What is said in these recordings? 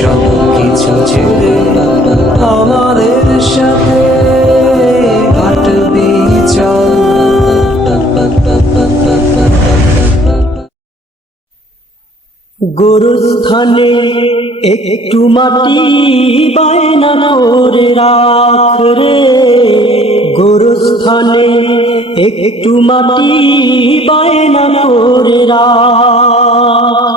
সব কিছু ছেড়ে আমাদের সাথে হাঁটবি চল। গোরস্থানে একটু মাটি বায়না করে রাখ রে, গোরস্থানে একটু মাটি বায়না করে রাখ।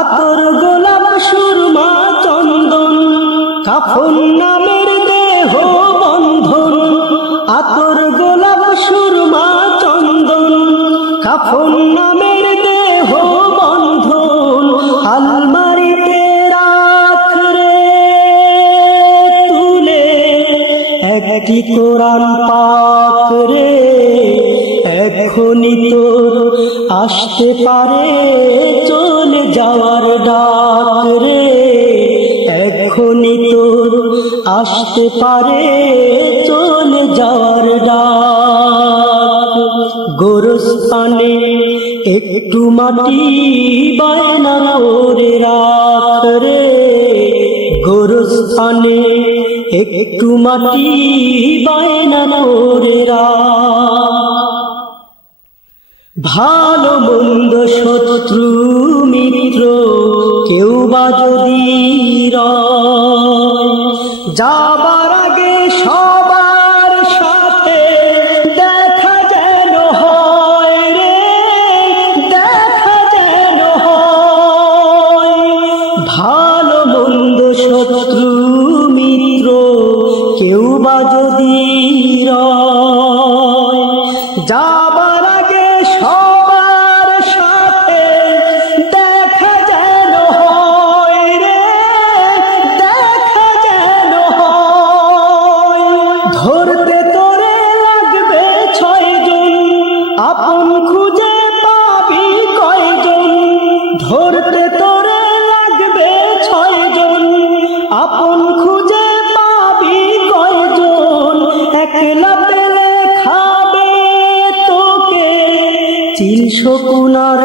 আতর গোলাপ সুরমা চন্দন কাফন নামের দেহ বন্ধন, আতর গোলাপ সুরমা চন্দন কাফন নামের দেহ বন্ধন আলমারিতে রাখ রে তুলে একটি কোরআন পাক রে। এখনই তোর আসতে পারে চলে যাওয়ার ডাক রে, এখনই তোর আসতে পারে চলে যাওয়ার ডাক। গোরস্থানে একটু মাটি বায়না করে রাখ রে, গোরস্থানে একটু মাটি বায়না করে রাখ। ভালো মন্দ শত্রু মিত্র কেউ বা যদি রয়, যাবার আগে সবার সাথে দেখা যেন হয় রে, দেখা যেন হয়। ভালো মন্দ শত্রু মিত্র কেউ বা যদি রয়, যাবার আগে সবার সাথে দেখা যেন হয় রে, দেখা যেন হয়। ধরতে তোরে লাগবে 6 জন, আপন খুঁজে পাবি কয়জন। ধরতে তোরে লাগবে 6 জন, আপন খুঁজে পাবি কয়জন। একলা পেলে খাবে তোকে চিল শকুনার